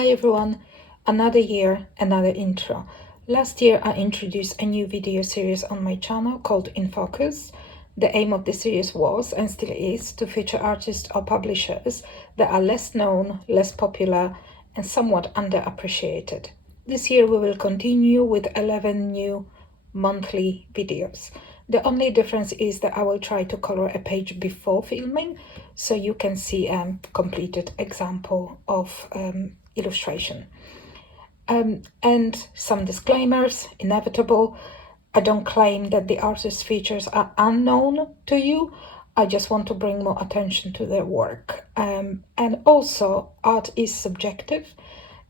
Hi everyone, another year, another intro. Last year I introduced a new video series on my channel called In Focus. The aim of the series was, and still is, to feature artists or publishers that are less known, less popular, and somewhat underappreciated. This year we will continue with 11 new monthly videos. The only difference is that I will try to color a page before filming, so you can see a completed example of illustration. And some disclaimers, inevitable. I don't claim that the artist's features are unknown to you. I just want to bring more attention to their work. And also, art is subjective,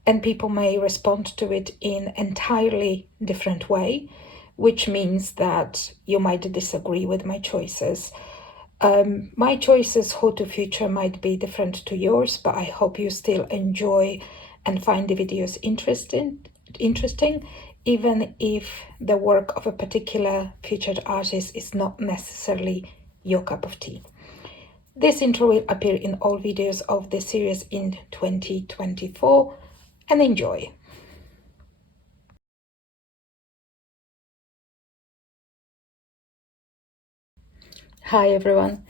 and people may respond to it in entirely different way, which means that you might disagree with my choices. My choices who to feature might be different to yours, but I hope you still enjoy and find the videos interesting, even if the work of a particular featured artist is not necessarily your cup of tea. This intro will appear in all videos of the series in 2024, and enjoy. Hi everyone.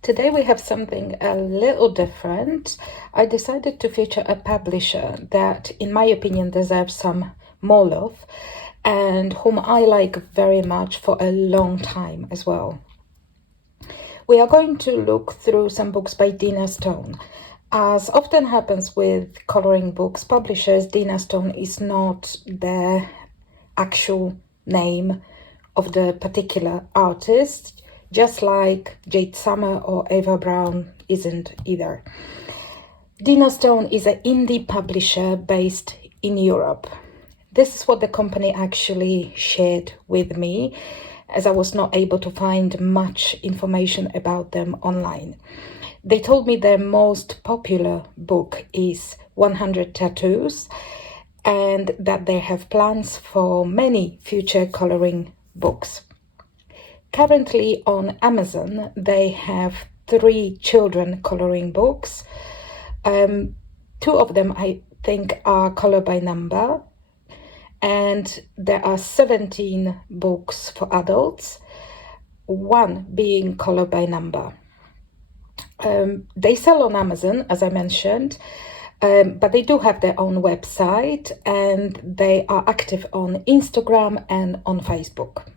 Today we have something a little different. I decided to feature a publisher that, in my opinion, deserves some more love and whom I like very much for a long time as well. We are going to look through some books by Deena Stone. As often happens with coloring books publishers, Deena Stone is not the actual name of the particular artist, just like Jade Summer or Ava Brown isn't either. Deena Stone is an indie publisher based in Europe. This is what the company actually shared with me, as I was not able to find much information about them online. They told me their most popular book is 100 Tattoos, and that they have plans for many future coloring books. Currently on Amazon, they have 3 children coloring books. 2 of them, I think, are color by number, and there are 17 books for adults, 1 being color by number. They sell on Amazon, as I mentioned, but they do have their own website, and they are active on Instagram and on Facebook.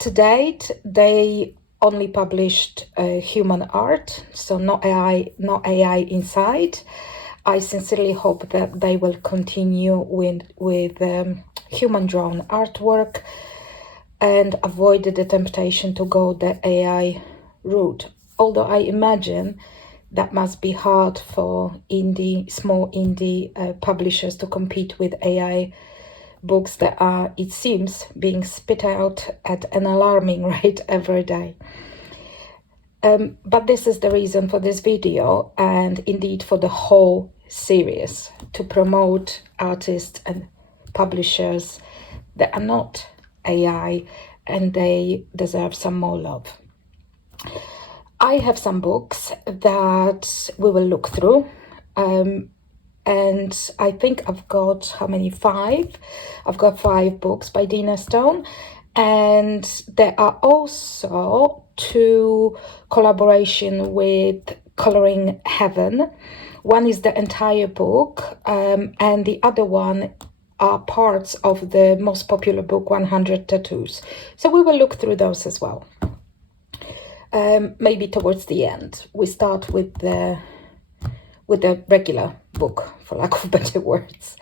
To date, they only published human art, so not AI inside. I sincerely hope that they will continue with human-drawn artwork and avoid the temptation to go the AI route. Although I imagine that must be hard for small indie publishers to compete with AI books that are, it seems, being spit out at an alarming rate every day. But this is the reason for this video, and indeed for the whole series, to promote artists and publishers that are not AI, and they deserve some more love. I have some books that we will look through, and I think I've got, how many? 5? I've got 5 books by Deena Stone, and there are also 2 collaboration with Coloring Heaven. One is the entire book, and the other one are parts of the most popular book, 100 Tattoos. So we will look through those as well. Maybe towards the end. We start with the regular book, for lack of better words.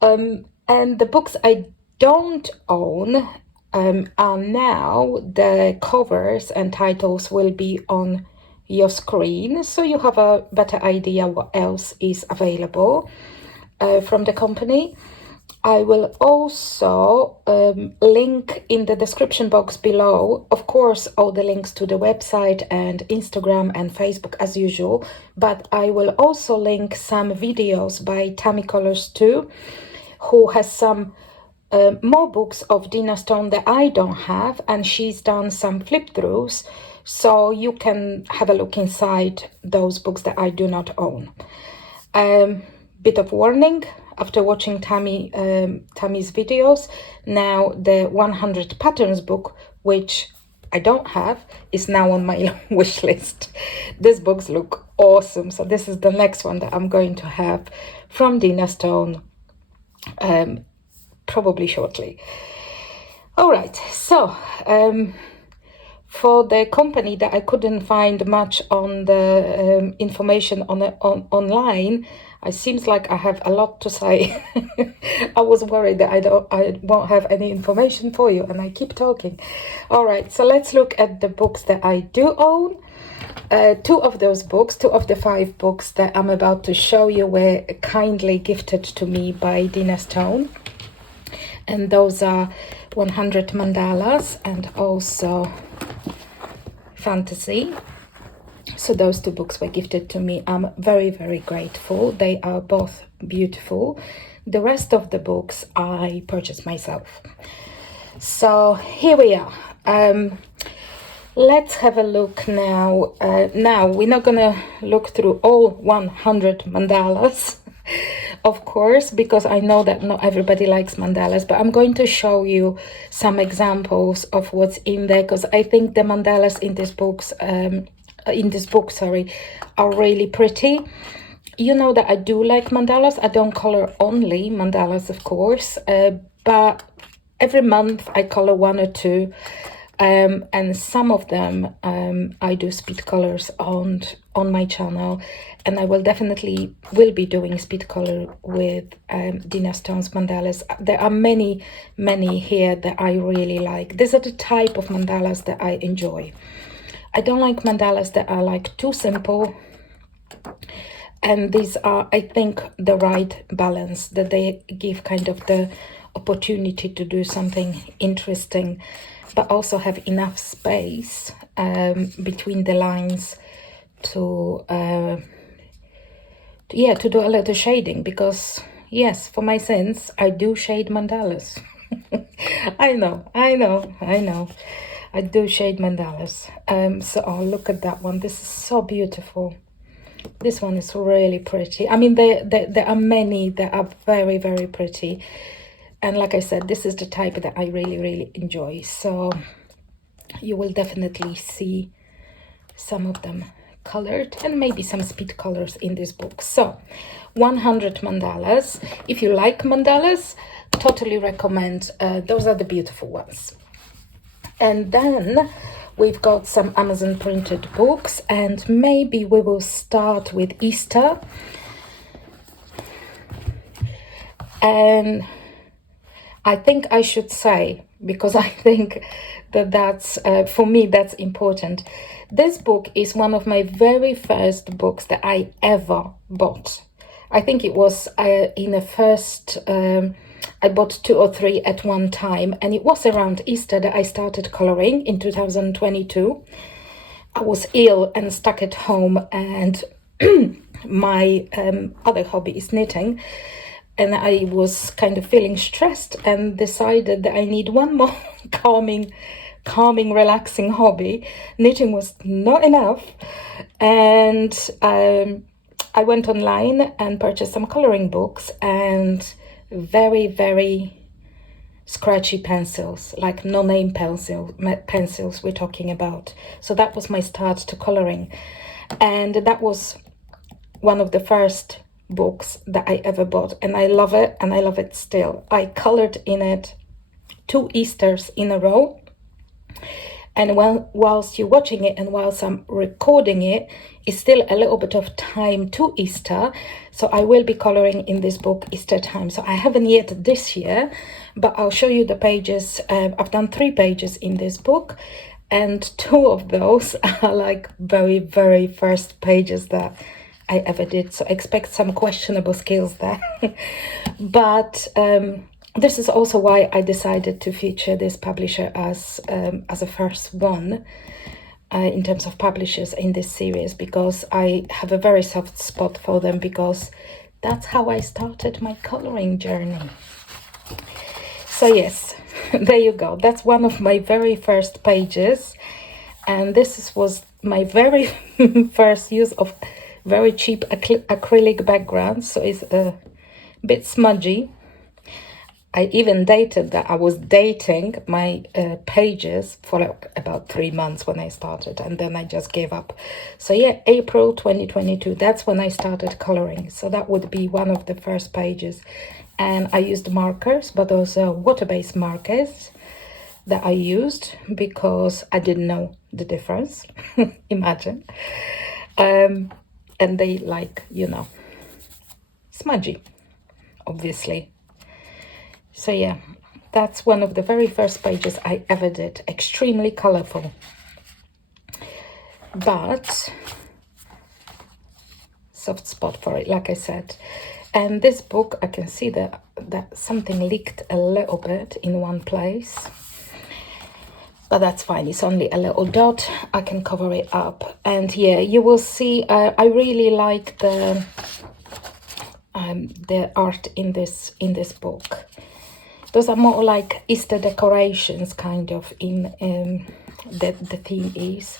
And the books I don't own are now, the covers and titles will be on your screen, so you have a better idea what else is available from the company. I will also link in the description box below, of course, all the links to the website and Instagram and Facebook as usual, but I will also link some videos by Tammy Colors too, who has some more books of Deena Stone that I don't have, and she's done some flip-throughs, so you can have a look inside those books that I do not own. Bit of warning, after watching Tammy's videos, now the 100 patterns book, which I don't have, is now on my wish list. These books look awesome, so this is the next one that I'm going to have from Deena Stone, probably shortly. All right, so for the company that I couldn't find much on the information online, it seems like I have a lot to say. I was worried that I won't have any information for you, and I keep talking. All right, so let's look at the books that I do own. Two of the 5 books that I'm about to show you were kindly gifted to me by Deena Stone, and those are 100 Mandalas and also Fantasy. So those 2 books were gifted to me. I'm very, very grateful. They are both beautiful. The rest of the books I purchased myself. So here we are. Let's have a look now. Now we're not gonna look through all 100 mandalas, of course, because I know that not everybody likes mandalas, but I'm going to show you some examples of what's in there, because I think the mandalas in this book, are really pretty. You know that I do like mandalas. I don't color only mandalas, of course, but every month I color 1 or 2. And some of them I do speed colors on my channel, and I will be doing speed color with Deena Stone's mandalas. There are many here that I really like. These are the type of mandalas that I enjoy. I don't like mandalas that are like too simple, and these are, I think, the right balance, that they give kind of the opportunity to do something interesting, but also have enough space between the lines to do a little shading, because yes, for my sins I do shade mandalas. I know I do shade mandalas. So look at that one. This is so beautiful. This one is really pretty. I mean, there are many that are very, very pretty. And like I said, this is the type that I really, really enjoy. So you will definitely see some of them colored and maybe some speed colors in this book. So 100 mandalas. If you like mandalas, totally recommend. Those are the beautiful ones. And then we've got some Amazon printed books, and maybe we will start with Easter. And I think I should say, because I think that's for me that's important, this book is one of my very first books that I ever bought. I think it was in the first I bought 2 or 3 at one time, and it was around Easter that I started coloring in 2022. I was ill and stuck at home, and my other hobby is knitting, and I was kind of feeling stressed and decided that I need one more calming, relaxing hobby. Knitting was not enough, and I went online and purchased some coloring books and very, very scratchy pencils, like no-name pencils we're talking about. So that was my start to coloring, and that was one of the first books that I ever bought, and I love it, and I love it still. I colored in it 2 Easters in a row, and whilst you're watching it and whilst I'm recording it, it's still a little bit of time to Easter, so I will be coloring in this book Easter time. So I haven't yet this year, but I'll show you the pages. I've done 3 pages in this book, and 2 of those are like very, very first pages that I ever did, so expect some questionable skills there. But this is also why I decided to feature this publisher as a first one in terms of publishers in this series, because I have a very soft spot for them, because that's how I started my coloring journey. So yes, there you go. That's one of my very first pages, and this was my very first use of very cheap acrylic background, so it's a bit smudgy. I even dated that I was dating my pages for like about 3 months when I started, and then I just gave up. So yeah, April 2022, that's when I started coloring. So that would be one of the first pages. And I used markers, but those are water-based markers that I used because I didn't know the difference. Imagine. And they like, you know, smudgy, obviously. So yeah, that's one of the very first pages I ever did. Extremely colorful. But soft spot for it, like I said. And this book, I can see that something leaked a little bit in one place. But that's fine, it's only a little dot. I can cover it up. And yeah, you will see, I really like the art in this book. Those are more like Easter decorations, kind of, in the theme is,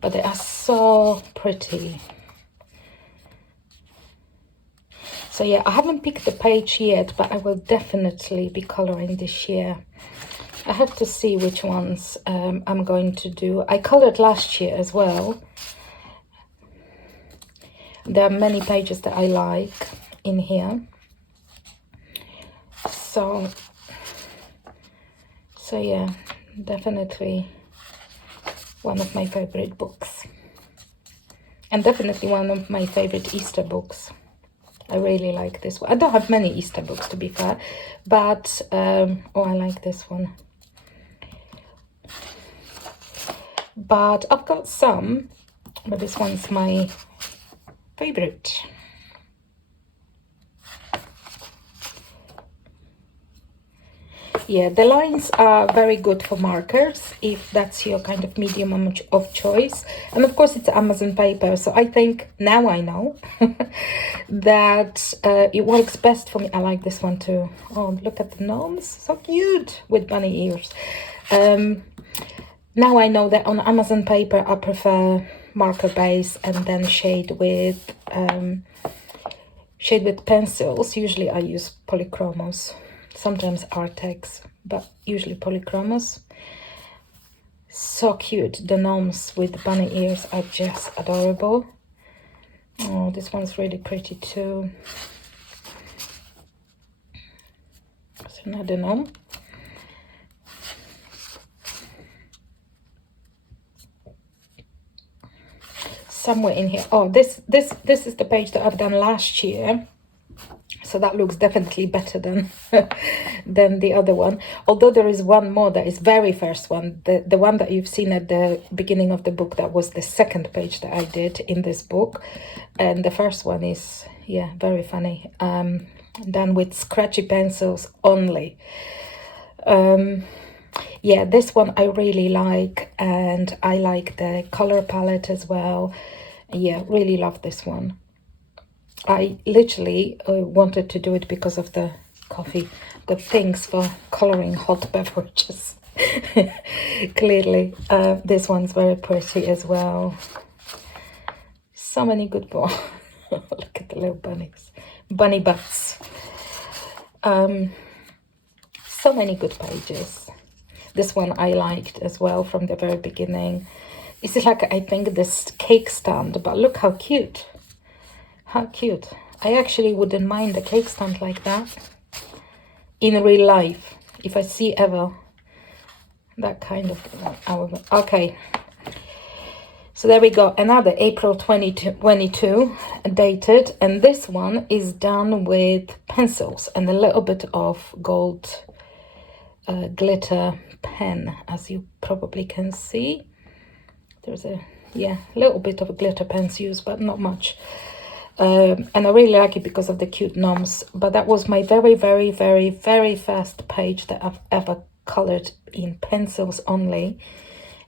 but they are so pretty. So yeah, I haven't picked the page yet, but I will definitely be coloring this year. I have to see which ones I'm going to do. I colored last year as well. There are many pages that I like in here. So yeah, definitely one of my favorite books. And definitely one of my favorite Easter books. I really like this one. I don't have many Easter books, to be fair, but oh, I like this one. But I've got some, but this one's my favorite. Yeah, the lines are very good for markers if that's your kind of medium of choice. And of course it's Amazon paper, so I think now I know that it works best for me. I like this one too. Oh, look at the gnomes, so cute with bunny ears. Now I know that on Amazon paper I prefer marker base and then shade with pencils. Usually I use polychromos. Sometimes Artex, but usually polychromos. So cute. The gnomes with bunny ears are just adorable. Oh, this one's really pretty too. It's another gnome. Somewhere in here. Oh, this is the page that I've done last year. So that looks definitely better than than the other one. Although there is one more, that is very first one. The one that you've seen at the beginning of the book, that was the second page that I did in this book. And the first one is, yeah, very funny. Done with scratchy pencils only. Yeah, this one I really like, and I like the color palette as well. Yeah, really love this one. I literally wanted to do it because of the coffee, the things for coloring hot beverages. Clearly, this one's very pretty as well. So many good ones. Look at the little bunnies, bunny butts. So many good pages. This one I liked as well from the very beginning. This is like, I think, this cake stand, but look how cute. How cute. I actually wouldn't mind a cake stand like that in real life, if I see ever that kind of... Okay. So there we go. Another April 2022 dated. And this one is done with pencils and a little bit of gold glitter pen, as you probably can see. There's a, yeah, little bit of a glitter pens used, but not much. And I really like it because of the cute gnomes. But that was my very, very, very, very first page that I've ever colored in pencils only.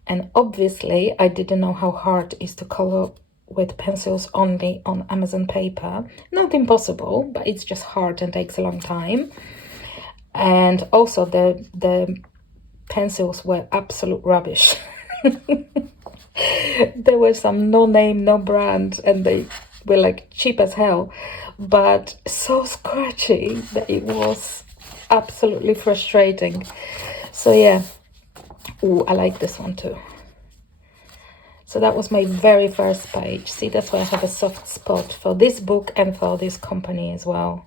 And obviously I didn't know how hard it is to color with pencils only on Amazon paper. Not impossible, but it's just hard and takes a long time. And also the pencils were absolute rubbish. There were some no name, no brand, and they were like cheap as hell, but so scratchy that it was absolutely frustrating. So yeah. Ooh, I like this one too. So that was my very first page. See, that's why I have a soft spot for this book and for this company as well.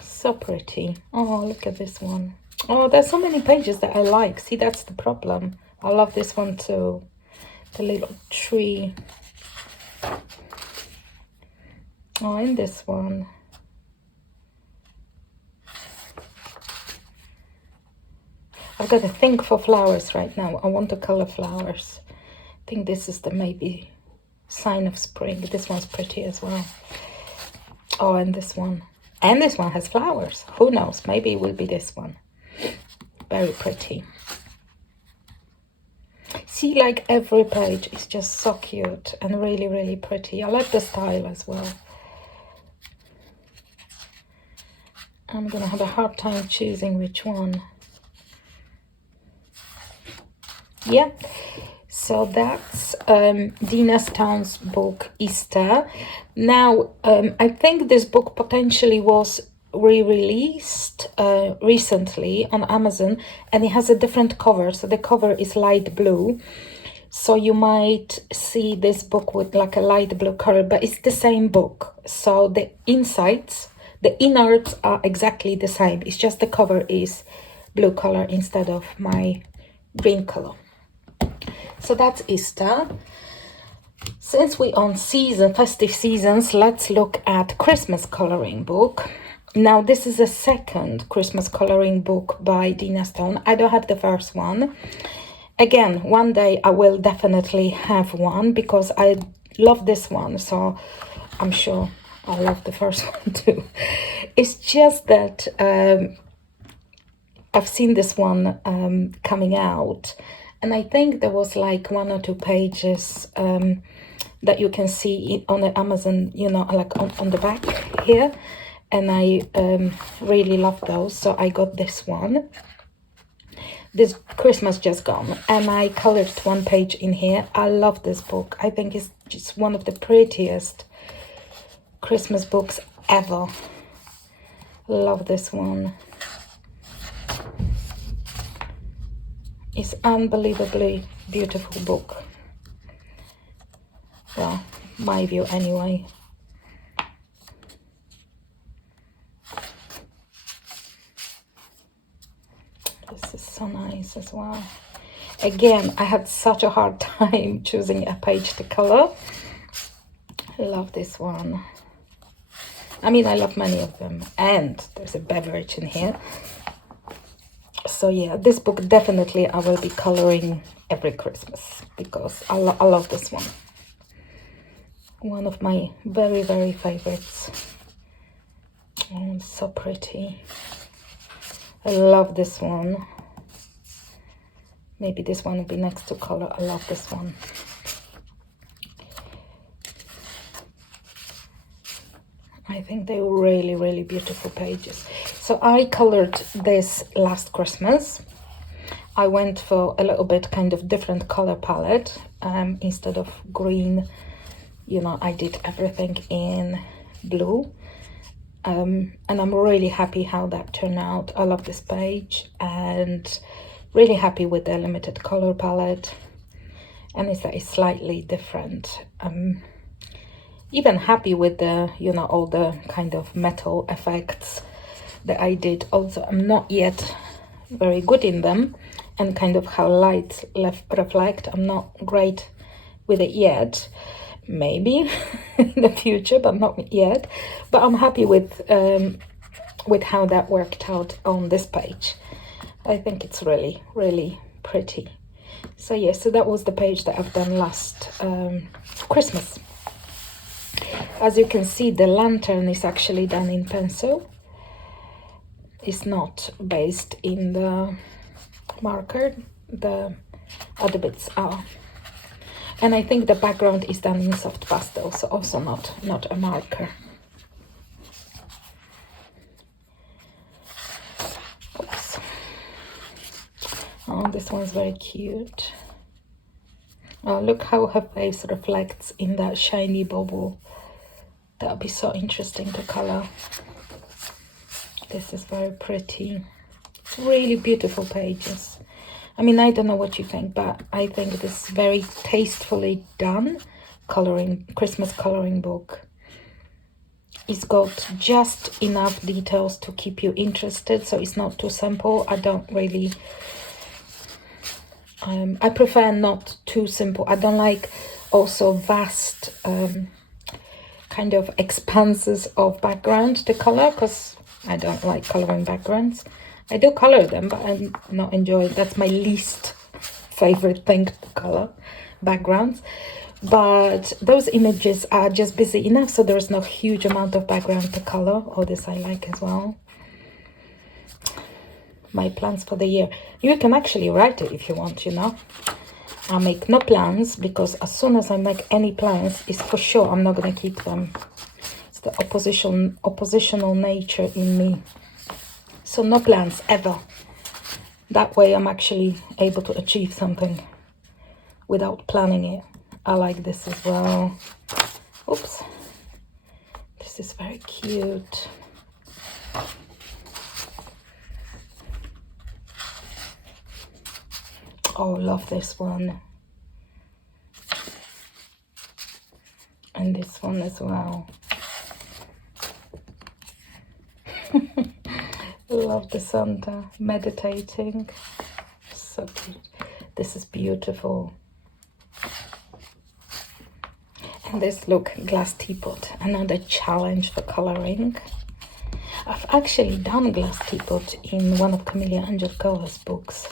So pretty. Oh, look at this one. Oh, there's so many pages that I like. See, that's the problem. I love this one too. The little tree. Oh, and this one. I've got a thing for flowers right now. I want to color flowers. I think this is the maybe sign of spring. This one's pretty as well. Oh, and this one. And this one has flowers. Who knows? Maybe it will be this one. Very pretty. See, like every page is just so cute and really, really pretty. I like the style as well. I'm gonna have a hard time choosing which one. Yeah, so that's Deena Stone's book Easter. Now, I think this book potentially was re-released recently on Amazon, and it has a different cover. So the cover is light blue. So you might see this book with like a light blue color, but it's the same book. So the insides, the innards are exactly the same. It's just the cover is blue color instead of my green color. So that's Easter. Since we're on festive seasons, let's look at Christmas coloring book. Now, this is a second Christmas coloring book by Deena Stone. I don't have the first one. Again, one day I will definitely have one because I love this one. So I'm sure I love the first one too. It's just that I've seen this one coming out. And I think there was like 1 or 2 pages that you can see on the Amazon, you know, like on the back here. And I really love those. So I got this one. This Christmas just gone. And I colored 1 page in here. I love this book. I think it's just one of the prettiest Christmas books ever. Love this one. It's unbelievably beautiful book. Well, my view anyway. This is so nice as well. Again, I had such a hard time choosing a page to color. I love this one. I mean, I love many of them. And there's a beverage in here. So yeah, this book definitely I will be coloring every Christmas because I love this one. One of my very, very favorites. Oh, it's so pretty. I love this one. Maybe this one will be next to color. I love this one. I think they're really, really beautiful pages. So I colored this last Christmas. I went for a little bit kind of different color palette. Instead of green, you know, I did everything in blue. And I'm really happy how that turned out. I love this page and really happy with the limited color palette. And it's slightly different. Even happy with the, you know, all the kind of metal effects that I did. Also, I'm not yet very good in them and kind of how lights reflect. I'm not great with it yet. Maybe in the future, but not yet. But I'm happy with how that worked out on this page. I think it's really, really pretty. So yeah, so that was the page that I've done last Christmas. As you can see, the lantern is actually done in pencil. It's not based in the marker. The other bits are. And I think the background is done in soft pastel, so also not a marker. Oops. Oh, this one's very cute. Oh, look how her face reflects in that shiny bubble. That'll be so interesting to color. This is very pretty. It's really beautiful pages. I mean, I don't know what you think, but I think this is very tastefully done Christmas coloring book. It's got just enough details to keep you interested, so it's not too simple. I don't really I prefer not too simple. I don't like also vast kind of expanses of background to color, because I don't like coloring backgrounds. I do color them, but I'm not enjoying. That's my least favorite thing to color, backgrounds. But those images are just busy enough, so there's no huge amount of background to color. Oh, this I like as well. My plans for the year. You can actually write it if you want, you know. I make no plans, because as soon as I make any plans, it's for sure I'm not going to keep them. It's the oppositional nature in me. So no plans ever. That way I'm actually able to achieve something without planning it. I like this as well. Oops. This is very cute. Oh, love this one. And this one as well. Love the Santa meditating. So cute. This is beautiful. And this, look, glass teapot. Another challenge for coloring. I've actually done glass teapot in one of Camelia Angelikowa's books.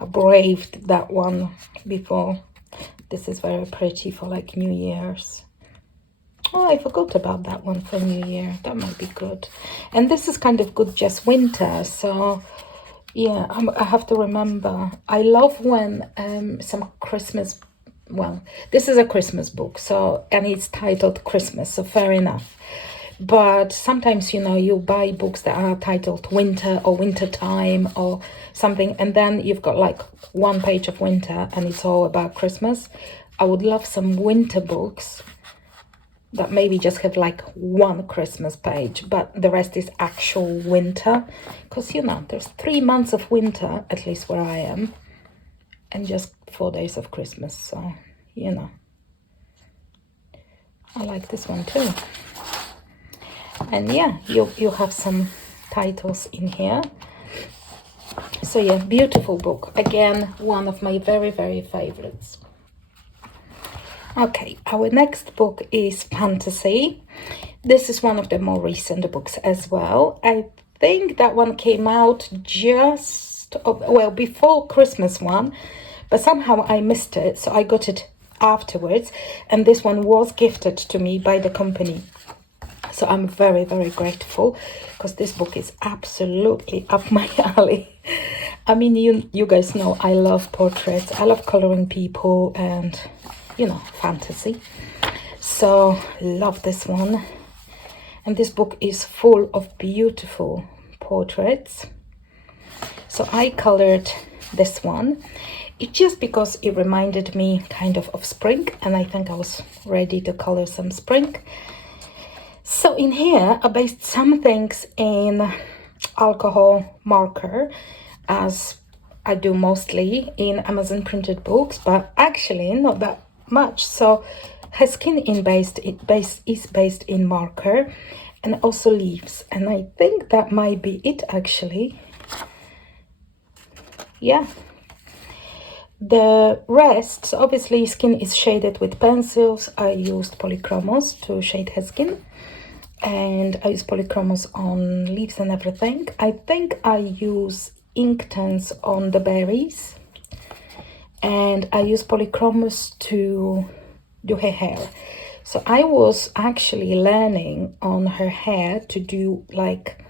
I braved that one before. This is very pretty for like New Year's. Oh, I forgot about that one for New Year. That might be good. And this is kind of good just winter. So yeah, I have to remember. I love when some Christmas, well, this is a Christmas book, so, and it's titled Christmas, so fair enough. But sometimes, you know, you buy books that are titled winter or winter time or something, and then you've got like one page of winter and it's all about Christmas. I would love some winter books that maybe just have like one Christmas page, but the rest is actual winter. Because, you know, there's 3 months of winter, at least where I am, and just 4 days of Christmas. So, you know, I like this one too. And yeah, you have some titles in here. So yeah, beautiful book. Again, one of my very, very favorites. Okay, our next book is fantasy. This is one of the more recent books as well. I think that one came out just, well, before Christmas one, but somehow I missed it, so I got it afterwards. And this one was gifted to me by the company. So I'm very, very grateful, because this book is absolutely up my alley. I mean, you guys know I love portraits. I love coloring people and, you know, fantasy. So love this one. And this book is full of beautiful portraits. So I colored this one. It's just because it reminded me kind of spring, and I think I was ready to color some spring. So in here, I based some things in alcohol marker, as I do mostly in Amazon printed books, but actually not that much. So her skin is based in marker, and also leaves. And I think that might be it actually. Yeah. The rest, so obviously skin is shaded with pencils. I used polychromos to shade her skin. And I use polychromos on leaves and everything. I think I use Inktense on the berries. And I use polychromos to do her hair. So I was actually learning on her hair to do like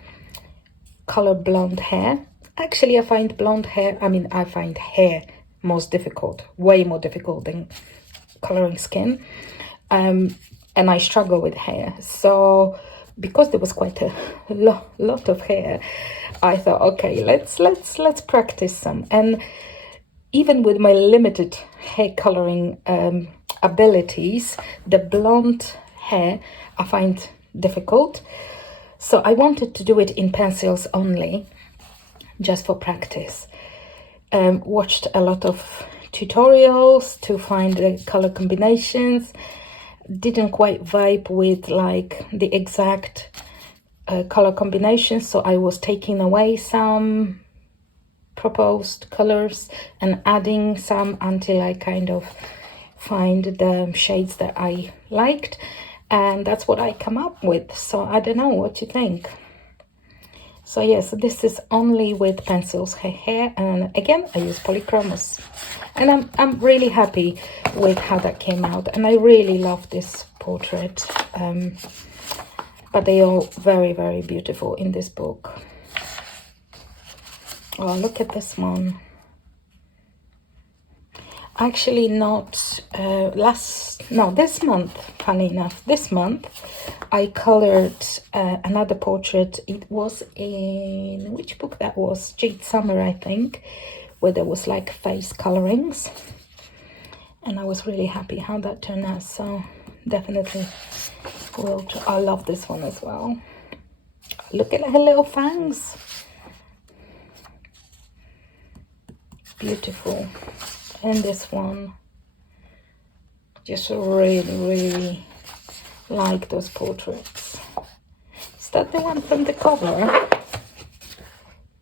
color blonde hair. Actually, I find hair most difficult, way more difficult than coloring skin. And I struggle with hair. So because there was quite a lot of hair, I thought, okay, let's practice some. And even with my limited hair coloring abilities, the blonde hair I find difficult. So I wanted to do it in pencils only, just for practice. Watched a lot of tutorials to find the color combinations. Didn't quite vibe with like the exact color combinations, so I was taking away some proposed colors and adding some until I kind of find the shades that I liked, and that's what I come up with. So I don't know what you think. So yes, this is only with pencils hair, and again I use polychromos, and I'm really happy with how that came out, and I really love this portrait. But they are very, very beautiful in this book. Oh, look at this one. Actually not this month, funny enough, this month I colored another portrait. It was in, which book that was? Jade Summer, I think, where there was like face colorings. And I was really happy how that turned out, so definitely will try. I love this one as well. Look at her little fangs. Beautiful. And this one, just really like those portraits. Is that the one from the cover?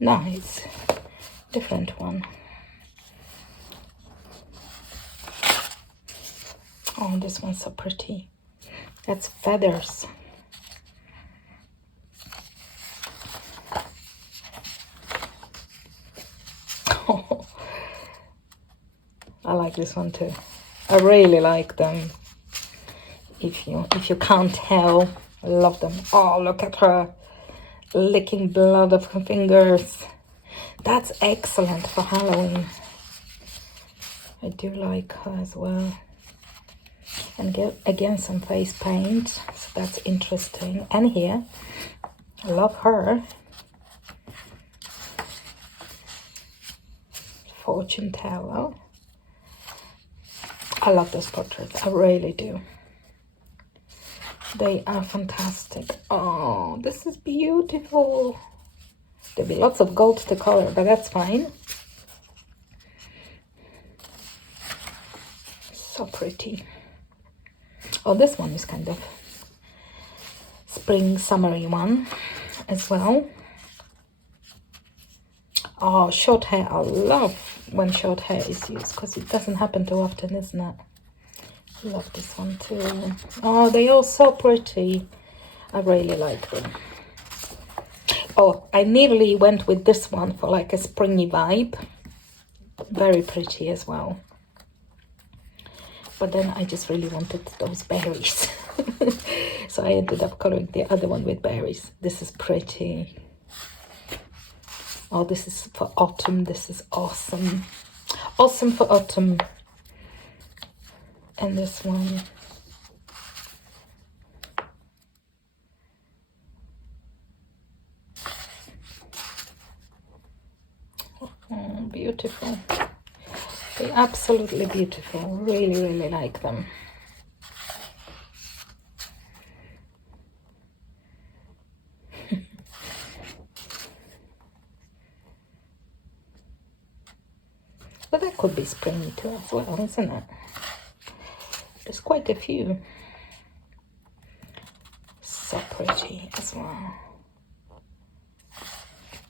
No, it's a different one. Oh, this one's so pretty. That's feathers. Oh, I like this one too. I really like them. If you can't tell, I love them. Oh, look at her licking blood off her fingers. That's excellent for Halloween. I do like her as well. And get again some face paint, so that's interesting. And here, I love her. Fortune teller. I love those portraits, I really do. They are fantastic. Oh, this is beautiful. There'll be lots of gold to color, but that's fine. So pretty. Oh, this one is kind of spring summery one as well. Oh, short hair. I love when short hair is used because it doesn't happen too often, isn't it? I love this one too. Oh, they are so pretty. I really like them. Oh, I nearly went with this one for like a springy vibe. Very pretty as well. But then I just really wanted those berries. So I ended up coloring the other one with berries. This is pretty. Oh, this is for autumn. This is awesome. Awesome for autumn. And this one. Oh, beautiful. They're absolutely beautiful. Really like them. But that could be springy too as well, isn't it? There's quite a few. So pretty as well.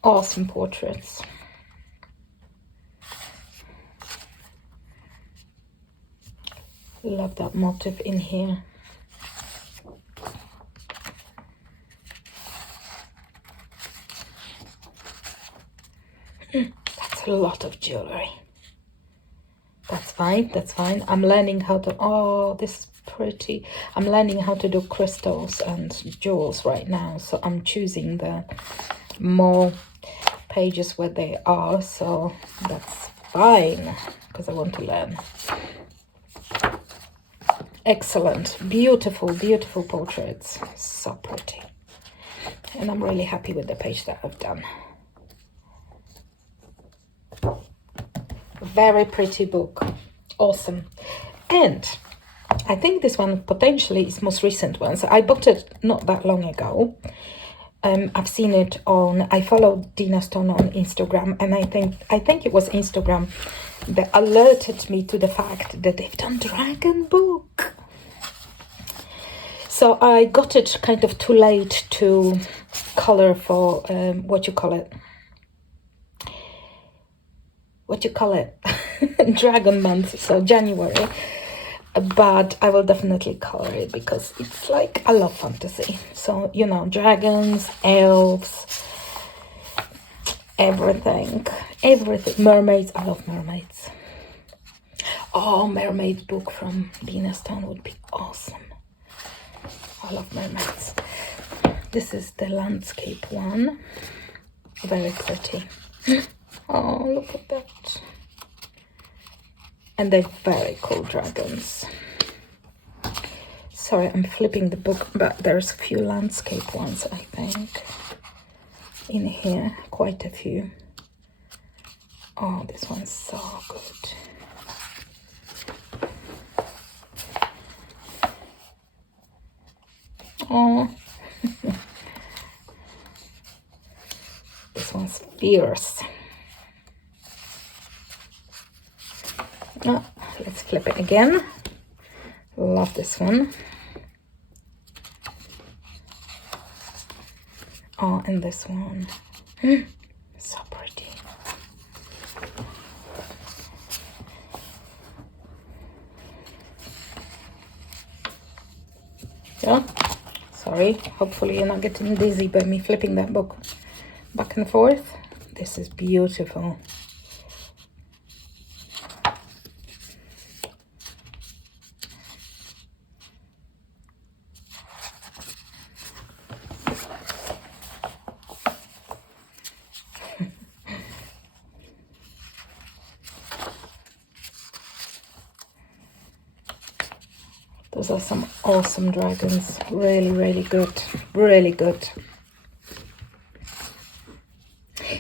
Awesome portraits. Love that motif in here. That's a lot of jewelry. That's fine, that's fine. I'm learning how to, oh, this is pretty. I'm learning how to do crystals and jewels right now. So I'm choosing the more pages where they are. So that's fine because I want to learn. Excellent. Beautiful, beautiful portraits. So pretty. and I'm really happy with the page that I've done. Very pretty book, awesome. And I think this one potentially is most recent one. So I bought it not that long ago. I've seen it on, I follow Deena Stone on Instagram, and I think it was Instagram that alerted me to the fact that they've done Dragon book. So I got it kind of too late to color for what you call it Dragon month, so January. But I will definitely color it because it's like, I love fantasy. So, you know, dragons, elves, everything, mermaids. I love mermaids. Oh, mermaid book from Deena Stone would be awesome. I love mermaids. This is the landscape one. Very pretty. Oh, look at that. And they're very cool dragons. Sorry, I'm flipping the book, but there's a few landscape ones, I think, in here. Quite a few. Oh, this one's so good. Oh, this one's fierce. Oh, let's flip it again. Love this one. Oh, and this one. So pretty. Yeah, sorry. Hopefully you're not getting dizzy by me flipping that book back and forth. This is beautiful. Those are some awesome dragons. Really, really good. Really good.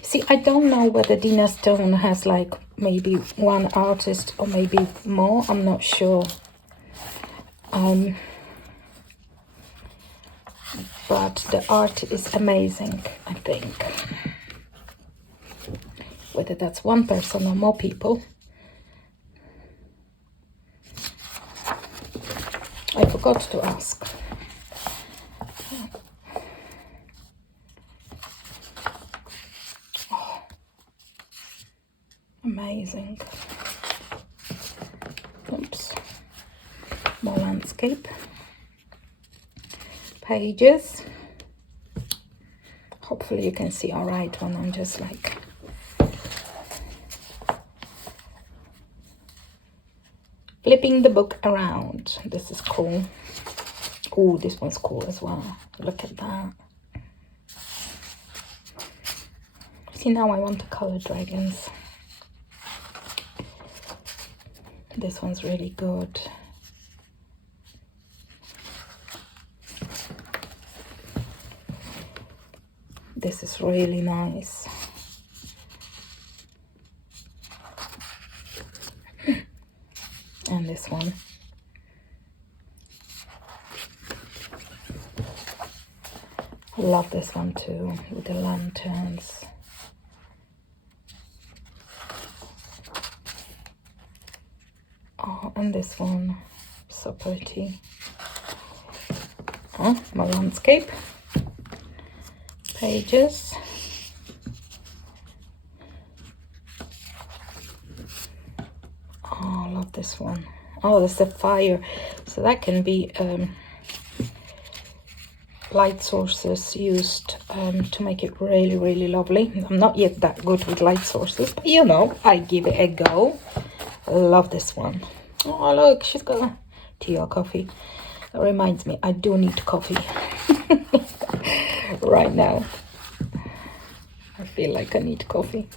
See, I don't know whether Deena Stone has like maybe one artist or maybe more. I'm not sure. But the art is amazing, I think. Whether that's one person or more people. I forgot to ask. Oh, amazing. Oops. More landscape. Pages. Hopefully you can see all right when I'm just like flipping the book around. This is cool. Oh, this one's cool as well. Look at that. See, now I want to color dragons. This one's really good. This is really nice. And this one. I love this one too, with the lanterns. Oh, and this one, so pretty. Oh, my landscape. Pages. Oh, I love this one. Oh, there's the fire. So that can be light sources used to make it really, really lovely. I'm not yet that good with light sources, but you know, I give it a go. I love this one. Oh, look, she's got a tea or coffee. That reminds me, I do need coffee right now. I feel like I need coffee.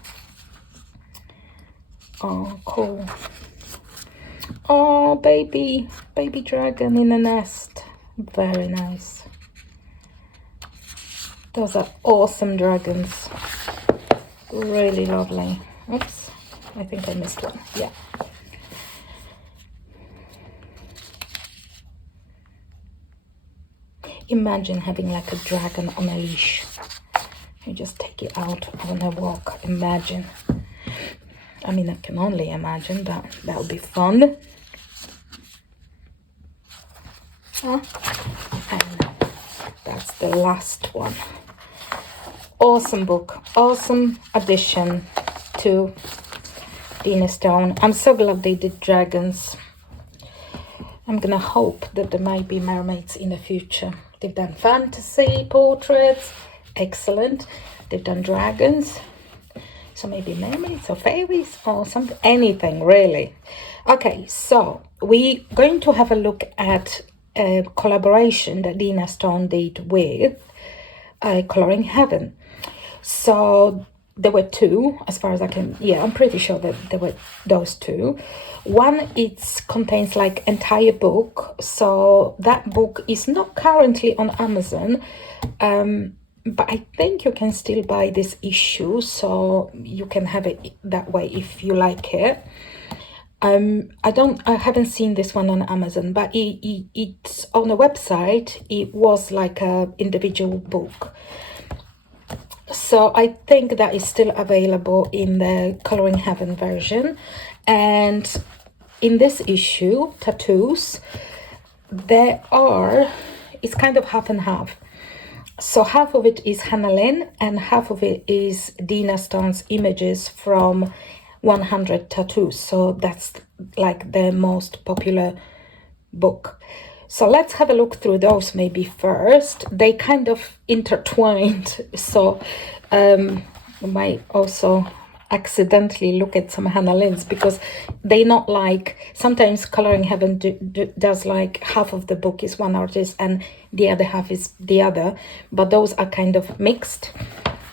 Oh, cool. Oh, baby dragon in a nest. Very nice. Those are awesome dragons. Really lovely. Oops, I think I missed one. Yeah. Imagine having like a dragon on a leash. You just take it out on a walk. Imagine. I mean, I can only imagine that. That would be fun. And that's the last one. Awesome book. Awesome addition to Deena Stone. I'm so glad they did dragons. I'm gonna hope that there might be mermaids in the future. They've done fantasy portraits. Excellent. They've done dragons. So maybe mermaids or fairies or something, anything really. Okay, so we're going to have a look at a collaboration that Deena Stone did with Colouring Heaven. So there were two, as far as I can, yeah, I'm pretty sure that there were those two. One, it contains like entire book. So that book is not currently on Amazon, but I think you can still buy this issue, so you can have it that way if you like it. I haven't seen this one on Amazon, but it's on the website. It was like a individual book. So I think that is still available in the Colouring Heaven version. And in this issue, tattoos, it's kind of half and half. So half of it is Hannah Lynn and half of it is Deena Stone's images from 100 Tattoos. So that's like the most popular book. So let's have a look through those maybe first. They kind of intertwined. So I might also accidentally look at some Hannah Lynn's because they not like, sometimes Colouring Heaven does like half of the book is one artist and the other half is the other, but those are kind of mixed,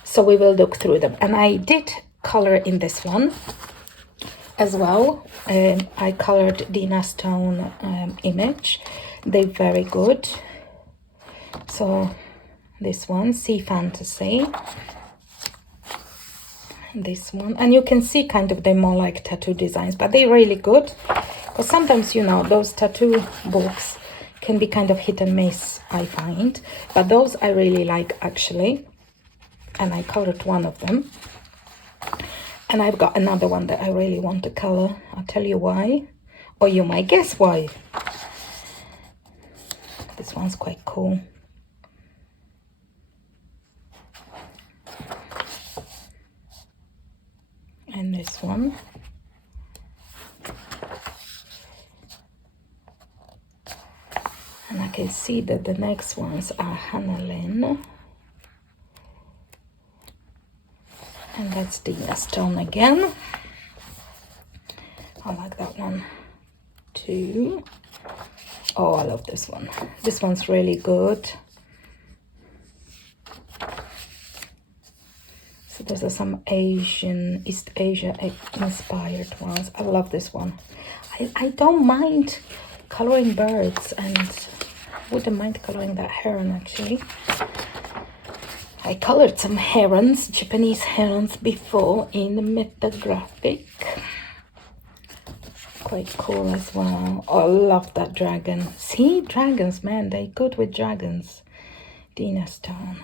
so we will look through them. And I did color in this one as well. I colored Deena Stone image. They're very good. So this one, Sea Fantasy, this one, and you can see kind of they're more like tattoo designs, but they're really good because sometimes, you know, those tattoo books can be kind of hit and miss, I find, but those I really like actually, and I colored one of them. And I've got another one that I really want to color. I'll tell you why, or you might guess why. This one's quite cool. And this one. And I can see that the next ones are Hannah Lynn. And that's Deena Stone again. I like that one too. Oh, I love this one. This one's really good. So those are some East Asia inspired ones. I love this one. I don't mind coloring birds, and wouldn't mind coloring that heron actually. I colored some herons, Japanese herons, before in the mythographic. Quite cool as well. Oh, I love that dragon. See, dragons, man, they're good with dragons. Deena Stone.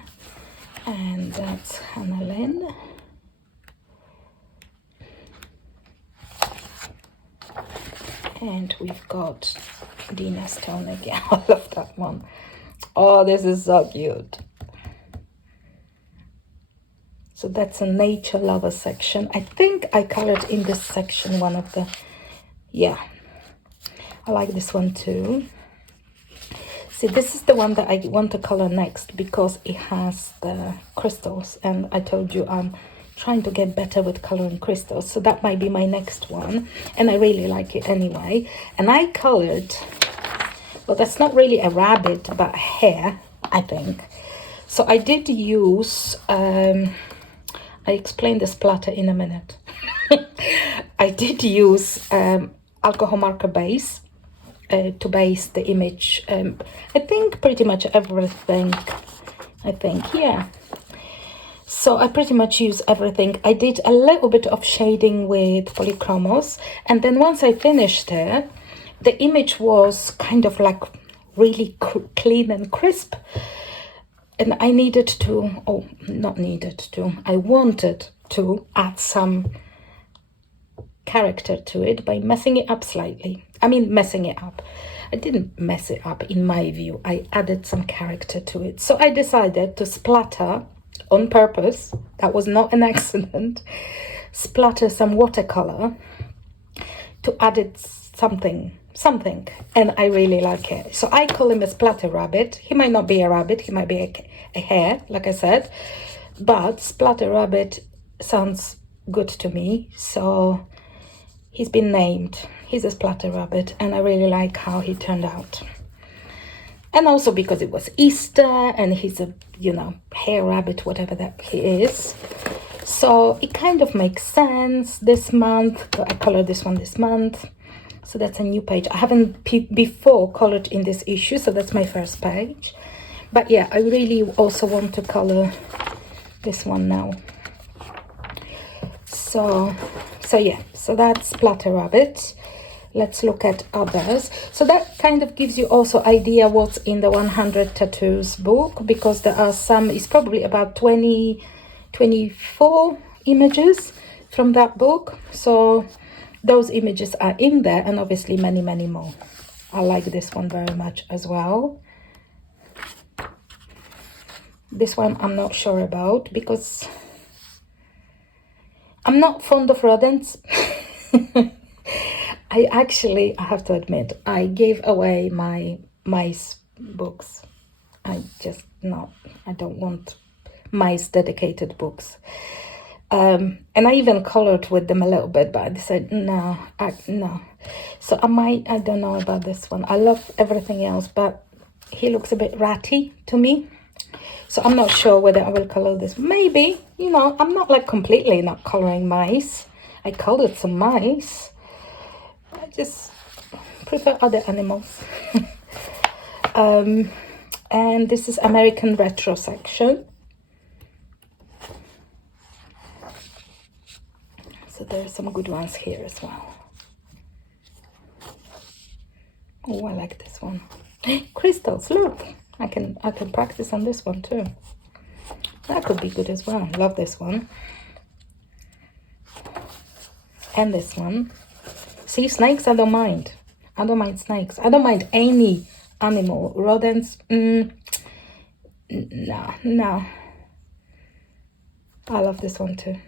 And that's Hannah Lynn. And we've got Deena Stone again. I love that one. Oh, this is so cute. So that's a nature lover section. I think I colored in this section one of the, yeah, I like this one too. See, this is the one that I want to color next because it has the crystals, and I told you I'm trying to get better with coloring crystals, so that might be my next one, and I really like it anyway. And I colored, well, that's not really a rabbit but a hare, I think. So I did use I explain the splatter in a minute. I did use alcohol marker base to base the image. I think pretty much everything. I think, yeah. So I pretty much use everything. I did a little bit of shading with polychromos, and then once I finished it, the image was kind of like really clean and crisp, and I needed to, oh, not needed to, I wanted to add some character to it by messing it up slightly. I mean, messing it up. I didn't mess it up in my view. I added some character to it. So I decided to splatter on purpose. That was not an accident. Splatter some watercolor to add it something. And I really like it. So I call him a splatter rabbit. He might not be a rabbit. He might be a hare, like I said. But splatter rabbit sounds good to me. So he's been named. He's a splatter rabbit, and I really like how he turned out. And also because it was Easter, and he's a, you know, hare rabbit, whatever that he is. So it kind of makes sense this month. I colored this one this month. So that's a new page. I haven't before colored in this issue, so that's my first page. But yeah, I really also want to color this one now. So yeah, so that's Splatter Rabbit. Let's look at others. So that kind of gives you also idea what's in the 100 Tattoos book, because there are some, it's probably about 24 images from that book. So those images are in there, and obviously many more. I like this one very much as well. This one I'm not sure about because I'm not fond of rodents. I have to admit, I gave away my mice books. I don't want mice dedicated books. And I even colored with them a little bit, but I decided, no. So I don't know about this one. I love everything else, but he looks a bit ratty to me. So I'm not sure whether I will color this. Maybe, you know, I'm not like completely not coloring mice. I colored some mice. I just prefer other animals. And this is American Retro section. So there are some good ones here as well. Oh, I like this one. Crystals, look. I can practice on this one too. That could be good as well. Love this one. And this one. See, snakes, I don't mind. I don't mind snakes. I don't mind any animal. Rodents, no. I love this one too.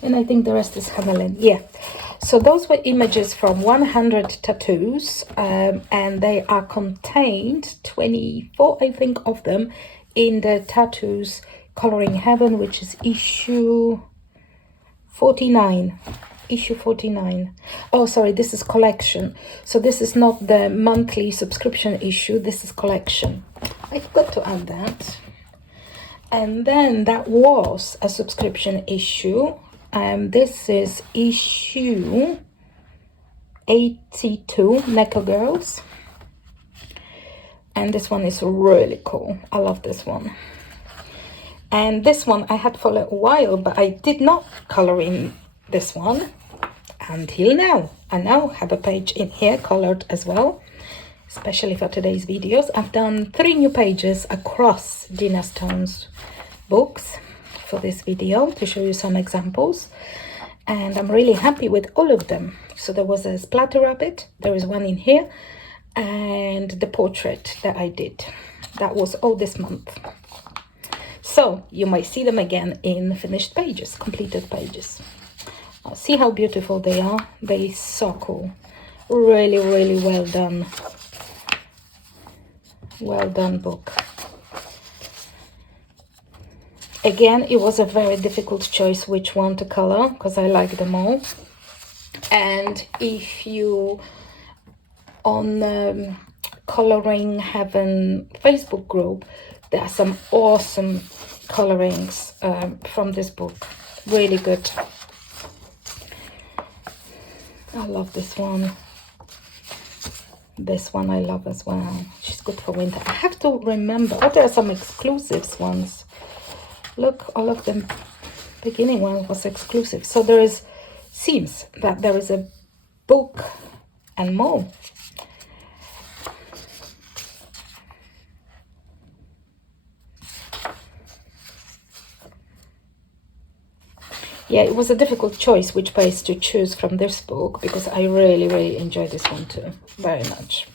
And I think the rest is Hamelin. Yeah. So those were images from 100 tattoos. And they are contained, 24, I think, of them, in the Tattoos Coloring Heaven, which is issue 49. Issue 49. Oh, sorry, this is collection. So this is not the monthly subscription issue. This is collection. I forgot to add that. And then that was a subscription issue. This is issue 82, Neco Girls. And this one is really cool. I love this one. And this one I had for a little while, but I did not color in this one until now. I now have a page in here colored as well, especially for today's videos. I've done 3 new pages across Deena Stone's books for this video to show you some examples, and I'm really happy with all of them. So there was a Splatter Rabbit, there is one in here, and the portrait that I did. That was all this month. So you might see them again in finished pages, completed pages. See how beautiful they are. They're so cool. Really well done. Well done book. Again, it was a very difficult choice which one to color, because I like them all. And if you on Coloring Heaven Facebook group, there are some awesome colorings from this book. Really good. I love this one. This one I love as well. She's good for winter. I have to remember. Oh, there are some exclusives ones. look, all of the beginning one was exclusive. So there is, seems that there is a book and more. Yeah, it was a difficult choice which page to choose from this book, because I really enjoyed this one too, very much.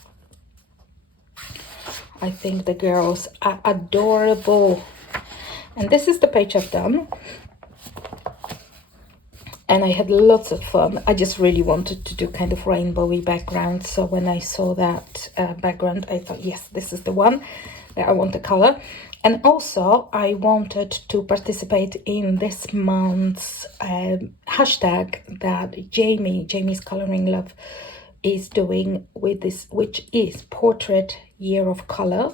I think the girls are adorable. And this is the page I've done. And I had lots of fun. I just really wanted to do kind of rainbowy background. So when I saw that background, I thought, yes, this is the one that I want to color. And also, I wanted to participate in this month's hashtag that Jamie's Coloring Love, is doing with this, which is Portrait Year of Color.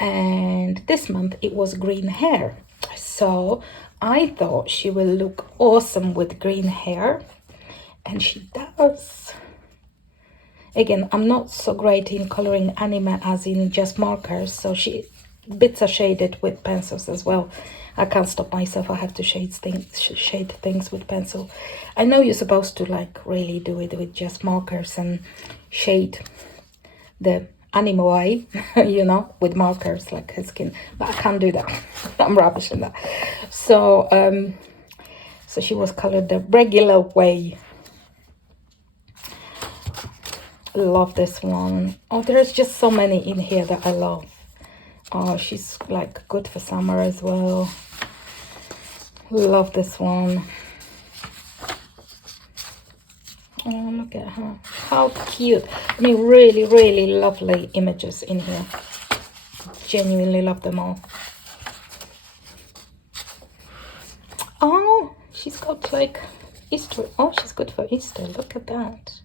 And this month it was green hair. So I thought she will look awesome with green hair. And she does. Again, I'm not so great in coloring anime as in just markers, so bits are shaded with pencils as well. I can't stop myself. I have to shade things with pencil. I know you're supposed to like really do it with just markers and shade the anime eye, you know, with markers like her skin, but I can't do that. I'm rubbish in that. So so she was colored the regular way. Love this one. Oh, there's just so many in here that I love. Oh, she's like good for summer as well. Love this one. Oh, look at her. How cute. I mean, really lovely images in here. Genuinely love them all. Oh, she's got like Easter. Oh, she's good for Easter. Look at that.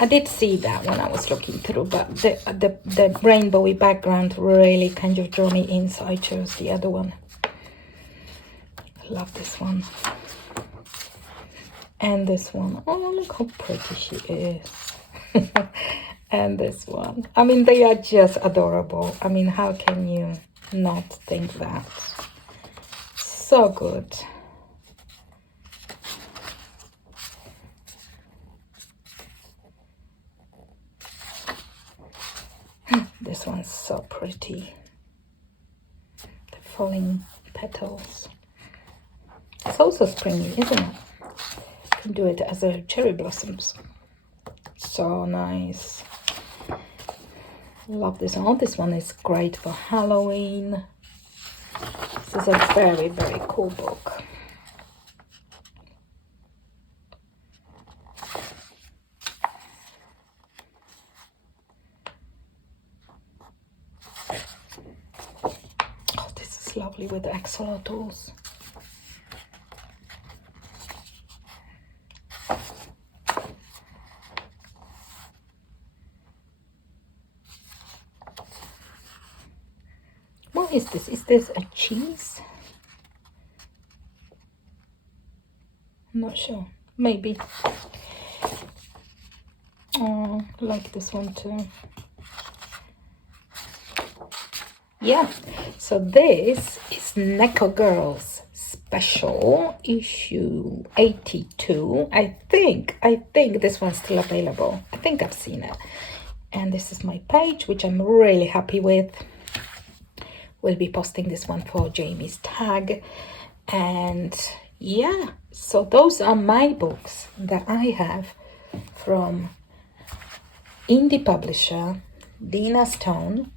I did see that when I was looking through, but the rainbowy background really kind of drew me in, so I chose the other one. Love this one. And this one. Oh, look how pretty she is. And this one. I mean, they are just adorable. I mean, how can you not think that? So good. This one's so pretty. The falling petals. It's also springy, isn't it? You can do it as a cherry blossoms. So nice. Love this one. Oh, this one is great for Halloween. This is a very cool book. Oh, this is lovely with axolotls. What is this? Is this a cheese? I'm not sure. Maybe. Oh, I like this one too. Yeah, so this is Neco Girls special issue 82. I think this one's still available. I think I've seen it. And this is my page, which I'm really happy with. We'll be posting this one for Jamie's tag. And yeah, so those are my books that I have from indie publisher Deena Stone.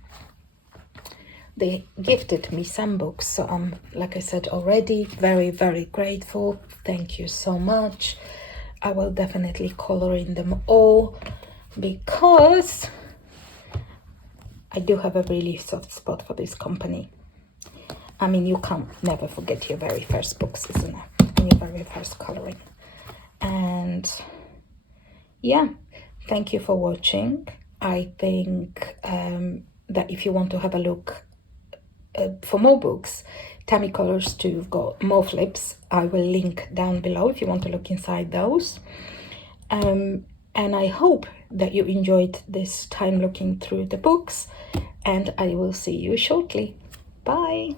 They gifted me some books, so I'm, like I said already, very grateful. Thank you so much. I will definitely color in them all, because I do have a really soft spot for this company. I mean, you can't never forget your very first books, isn't it? And your very first coloring. And yeah, thank you for watching. I think that if you want to have a look for more books, Tammy Colors too, you've got more flips. I will link down below if you want to look inside those. And I hope that you enjoyed this time looking through the books, and I will see you shortly. Bye.